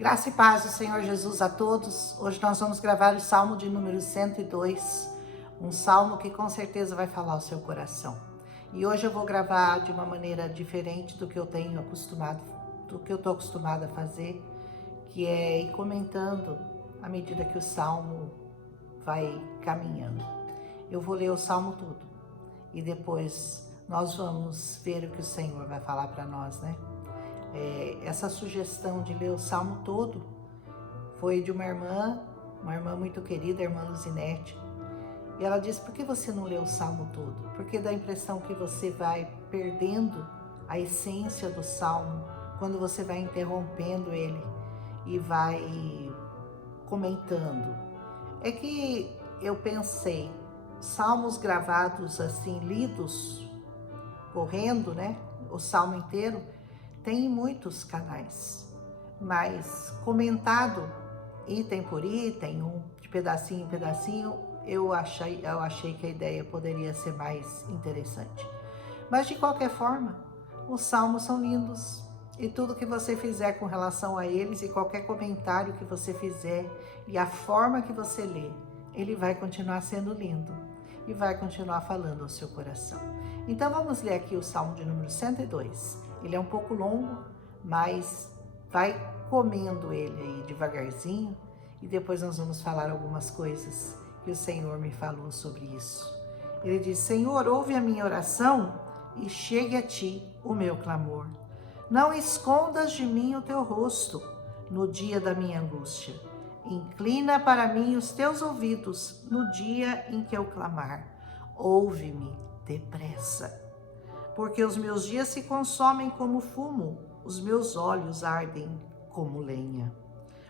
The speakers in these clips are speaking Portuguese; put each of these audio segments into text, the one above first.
Graça e paz do Senhor Jesus a todos. Hoje nós vamos gravar o Salmo de número 102, um salmo que com certeza vai falar ao seu coração. E hoje eu vou gravar de uma maneira diferente do que eu estou acostumada a fazer, que é ir comentando à medida que o salmo vai caminhando. Eu vou ler o salmo todo e depois nós vamos ver o que o Senhor vai falar para nós, né? Essa sugestão de ler o salmo todo foi de uma irmã muito querida, a irmã Luzinete. E ela disse: por que você não lê o salmo todo? Porque dá a impressão que você vai perdendo a essência do salmo quando você vai interrompendo ele e vai comentando. É que eu pensei, salmos gravados assim, lidos, correndo, né? O salmo inteiro, tem muitos canais, mas comentado item por item, de pedacinho em pedacinho, eu achei que a ideia poderia ser mais interessante. Mas de qualquer forma, os salmos são lindos e tudo que você fizer com relação a eles e qualquer comentário que você fizer e a forma que você lê, ele vai continuar sendo lindo e vai continuar falando ao seu coração. Então vamos ler aqui o Salmo de número 102. Ele é um pouco longo, mas vai comendo ele aí devagarzinho e depois nós vamos falar algumas coisas que o Senhor me falou sobre isso. Ele diz: Senhor, ouve a minha oração e chegue a ti o meu clamor. Não escondas de mim o teu rosto no dia da minha angústia. Inclina para mim os teus ouvidos no dia em que eu clamar. Ouve-me depressa. Porque os meus dias se consomem como fumo, os meus olhos ardem como lenha.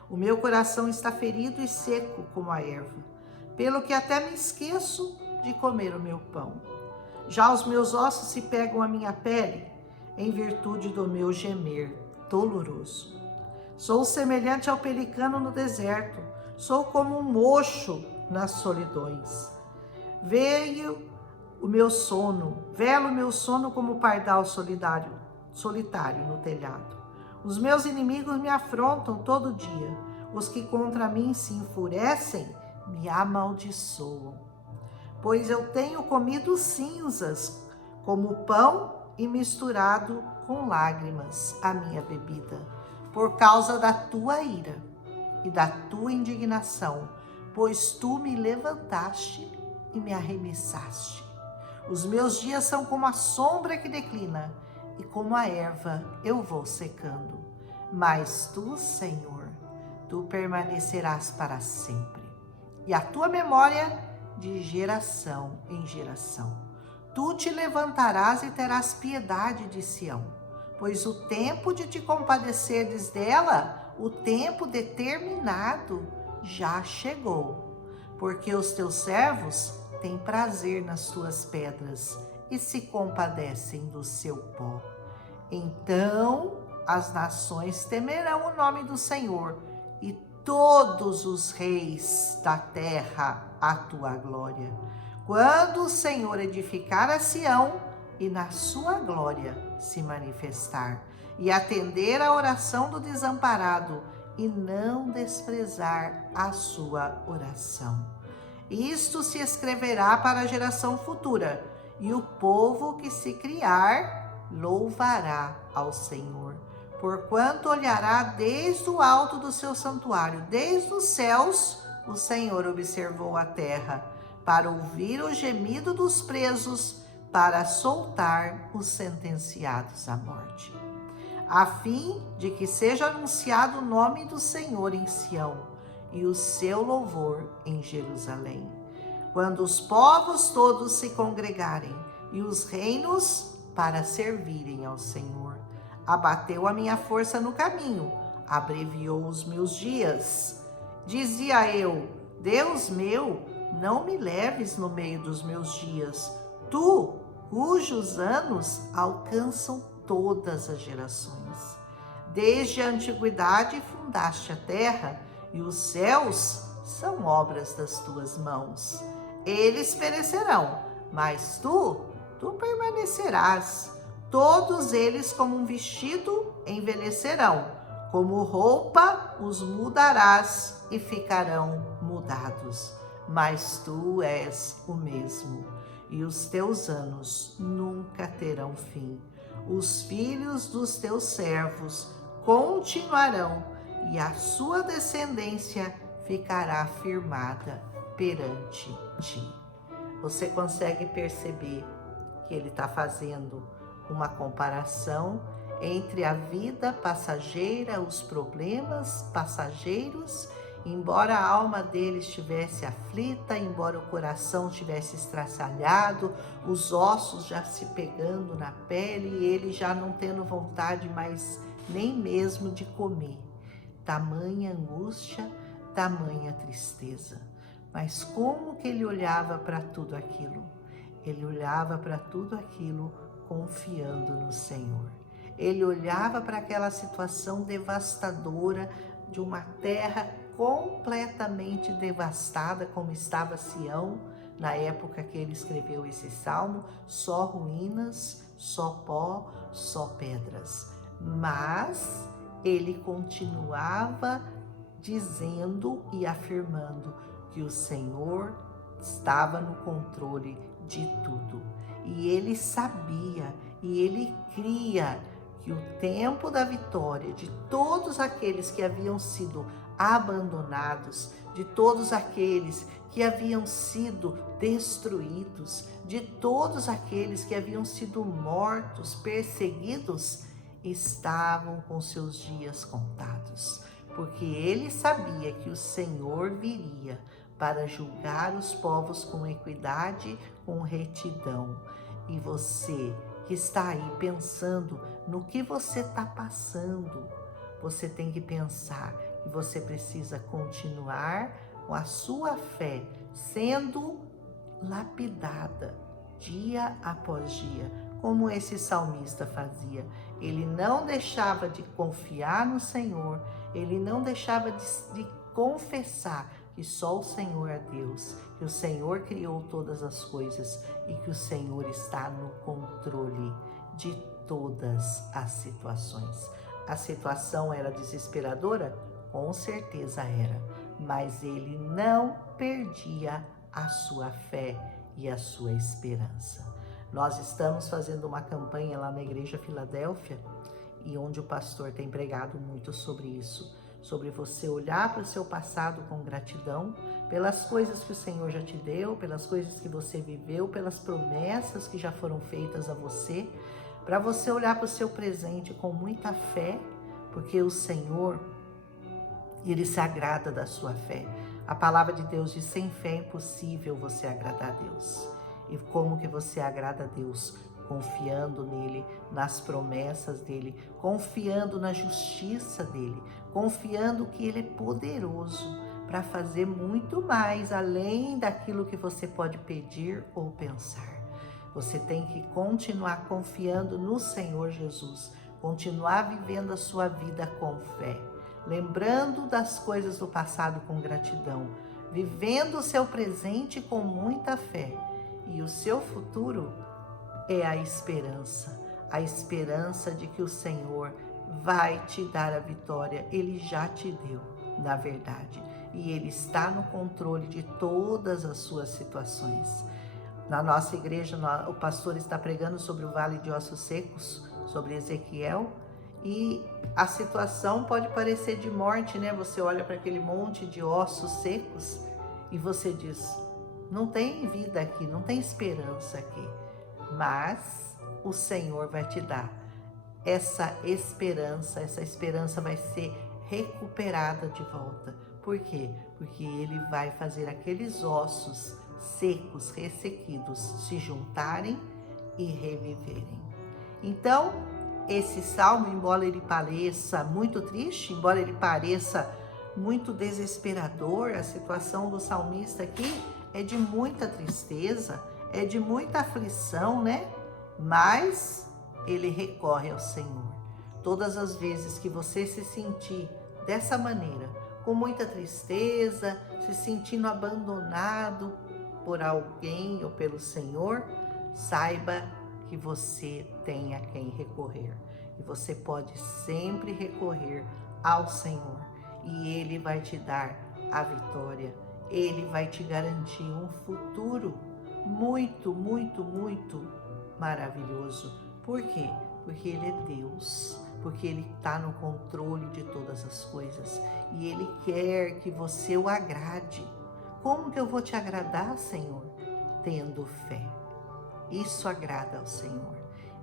O meu coração está ferido e seco como a erva, pelo que até me esqueço de comer o meu pão. Já os meus ossos se pegam à minha pele, em virtude do meu gemer doloroso. Sou semelhante ao pelicano no deserto, sou como um mocho nas solidões. Velo o meu sono como pardal solitário no telhado. Os meus inimigos me afrontam todo dia. Os que contra mim se enfurecem me amaldiçoam. Pois eu tenho comido cinzas como pão e misturado com lágrimas a minha bebida, por causa da tua ira e da tua indignação, pois tu me levantaste e me arremessaste. Os meus dias são como a sombra que declina, e como a erva eu vou secando. Mas tu, Senhor, tu permanecerás para sempre, e a tua memória de geração em geração. Tu te levantarás e terás piedade de Sião, pois o tempo de te compadeceres dela, o tempo determinado, já chegou. Porque os teus servos têm prazer nas tuas pedras e se compadecem do seu pó. Então as nações temerão o nome do Senhor e todos os reis da terra a tua glória. Quando o Senhor edificar a Sião e na sua glória se manifestar, e atender à oração do desamparado e não desprezar a sua oração. Isto se escreverá para a geração futura, e o povo que se criar louvará ao Senhor. Porquanto olhará desde o alto do seu santuário, desde os céus, o Senhor observou a terra, para ouvir o gemido dos presos, para soltar os sentenciados à morte, a fim de que seja anunciado o nome do Senhor em Sião, e o seu louvor em Jerusalém. Quando os povos todos se congregarem e os reinos para servirem ao Senhor. Abateu a minha força no caminho, abreviou os meus dias. Dizia eu: Deus meu, não me leves no meio dos meus dias, tu, cujos anos alcançam todas as gerações. Desde a antiguidade fundaste a terra, e os céus são obras das tuas mãos. Eles perecerão, mas tu permanecerás. Todos eles, como um vestido, envelhecerão. Como roupa os mudarás e ficarão mudados, mas tu és o mesmo, e os teus anos nunca terão fim. Os filhos dos teus servos continuarão, e a sua descendência ficará firmada perante ti. Você consegue perceber que ele está fazendo uma comparação entre a vida passageira, os problemas passageiros, embora a alma dele estivesse aflita, embora o coração estivesse estraçalhado, os ossos já se pegando na pele e ele já não tendo vontade mais nem mesmo de comer. Tamanha angústia, tamanha tristeza. Mas como que ele olhava para tudo aquilo? Ele olhava para tudo aquilo confiando no Senhor. Ele olhava para aquela situação devastadora de uma terra completamente devastada, como estava Sião na época que ele escreveu esse salmo, só ruínas, só pó, só pedras. Mas ele continuava dizendo e afirmando que o Senhor estava no controle de tudo. E ele sabia e ele cria que o tempo da vitória de todos aqueles que haviam sido abandonados, de todos aqueles que haviam sido destruídos, de todos aqueles que haviam sido mortos, perseguidos, estavam com seus dias contados, porque ele sabia que o Senhor viria para julgar os povos com equidade, com retidão. E você que está aí pensando no que você está passando, você tem que pensar que você precisa continuar com a sua fé sendo lapidada dia após dia, como esse salmista fazia. Ele não deixava de confiar no Senhor, ele não deixava de confessar que só o Senhor é Deus, que o Senhor criou todas as coisas e que o Senhor está no controle de todas as situações. A situação era desesperadora? Com certeza era, mas ele não perdia a sua fé e a sua esperança. Nós estamos fazendo uma campanha lá na Igreja Filadélfia e onde o pastor tem pregado muito sobre isso, sobre você olhar para o seu passado com gratidão, pelas coisas que o Senhor já te deu, pelas coisas que você viveu, pelas promessas que já foram feitas a você, para você olhar para o seu presente com muita fé, porque o Senhor, ele se agrada da sua fé. A palavra de Deus diz: sem fé é impossível você agradar a Deus. E como que você agrada a Deus? Confiando nele, nas promessas dele, confiando na justiça dele, confiando que ele é poderoso para fazer muito mais além daquilo que você pode pedir ou pensar. Você tem que continuar confiando no Senhor Jesus, continuar vivendo a sua vida com fé, lembrando das coisas do passado com gratidão, vivendo o seu presente com muita fé, e o seu futuro é a esperança de que o Senhor vai te dar a vitória. Ele já te deu, na verdade, e Ele está no controle de todas as suas situações. Na nossa igreja, o pastor está pregando sobre o Vale de Ossos Secos, sobre Ezequiel, e a situação pode parecer de morte, né? Você olha para aquele monte de ossos secos e você diz: não tem vida aqui, não tem esperança aqui. Mas o Senhor vai te dar essa esperança vai ser recuperada de volta. Por quê? Porque Ele vai fazer aqueles ossos secos, ressequidos, se juntarem e reviverem. Então, esse salmo, embora ele pareça muito triste, embora ele pareça muito desesperador, a situação do salmista aqui é de muita tristeza, é de muita aflição, né? Mas ele recorre ao Senhor. Todas as vezes que você se sentir dessa maneira, com muita tristeza, se sentindo abandonado por alguém ou pelo Senhor, saiba que você tem a quem recorrer. E você pode sempre recorrer ao Senhor e Ele vai te dar a vitória. Ele vai te garantir um futuro muito, muito, muito maravilhoso. Por quê? Porque Ele é Deus, porque Ele está no controle de todas as coisas e Ele quer que você o agrade. Como que eu vou te agradar, Senhor? Tendo fé. Isso agrada ao Senhor.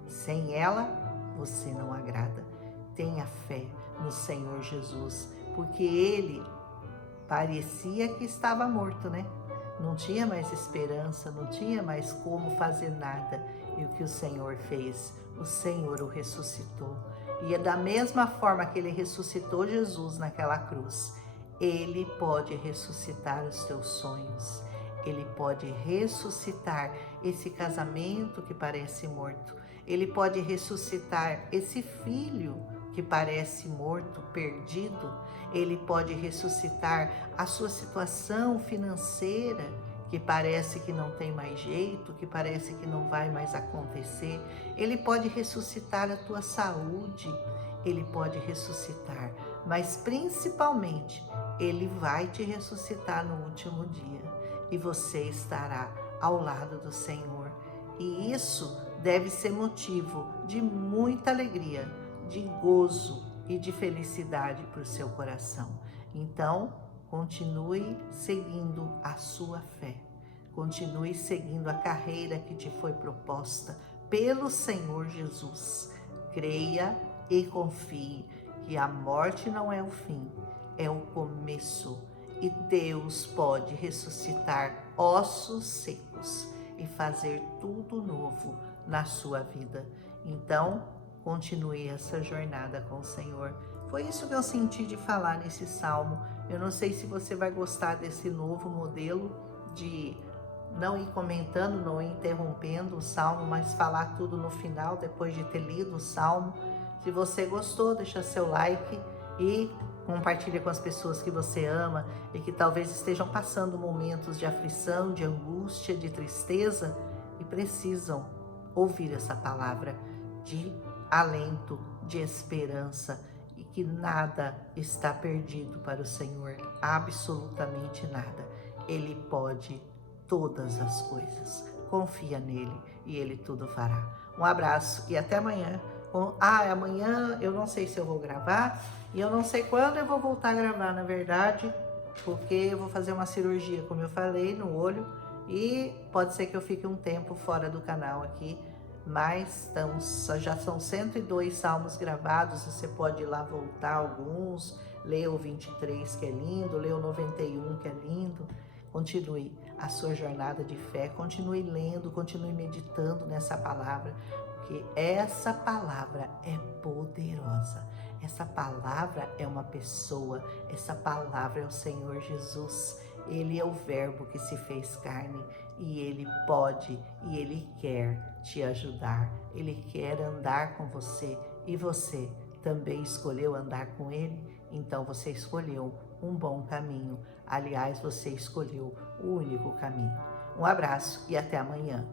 Sem ela, você não agrada. Tenha fé no Senhor Jesus, porque Ele parecia que estava morto, né? Não tinha mais esperança, não tinha mais como fazer nada. E o que o Senhor fez? O Senhor o ressuscitou. E é da mesma forma que Ele ressuscitou Jesus naquela cruz, Ele pode ressuscitar os teus sonhos. Ele pode ressuscitar esse casamento que parece morto. Ele pode ressuscitar esse filho que parece morto, perdido. Ele pode ressuscitar a sua situação financeira, que parece que não tem mais jeito, que parece que não vai mais acontecer. Ele pode ressuscitar a tua saúde, Ele pode ressuscitar, mas principalmente, Ele vai te ressuscitar no último dia e você estará ao lado do Senhor. E isso deve ser motivo de muita alegria, de gozo e de felicidade para o seu coração. Então, continue seguindo a sua fé. Continue seguindo a carreira que te foi proposta pelo Senhor Jesus. Creia e confie que a morte não é o fim, é o começo. E Deus pode ressuscitar ossos secos e fazer tudo novo na sua vida. Então, continue essa jornada com o Senhor. Foi isso que eu senti de falar nesse salmo. Eu não sei se você vai gostar desse novo modelo de não ir comentando, não ir interrompendo o salmo, mas falar tudo no final, depois de ter lido o salmo. Se você gostou, deixa seu like e compartilha com as pessoas que você ama e que talvez estejam passando momentos de aflição, de angústia, de tristeza e precisam ouvir essa palavra de alento, de esperança e que nada está perdido para o Senhor, absolutamente nada. Ele pode todas as coisas. Confia nele e ele tudo fará. Um abraço e até amanhã. Amanhã eu não sei se eu vou gravar e eu não sei quando eu vou voltar a gravar, na verdade, porque eu vou fazer uma cirurgia, como eu falei, no olho e pode ser que eu fique um tempo fora do canal aqui, mas já são 102 salmos gravados, você pode ir lá voltar alguns, ler o 23 que é lindo, ler o 91 que é lindo. Continue a sua jornada de fé, continue lendo, continue meditando nessa palavra, porque essa palavra é poderosa. Essa palavra é uma pessoa, essa palavra é o Senhor Jesus. Ele é o verbo que se fez carne e Ele pode e Ele quer te ajudar. Ele quer andar com você e você também escolheu andar com Ele, então você escolheu um bom caminho. Aliás, você escolheu o único caminho. Um abraço e até amanhã.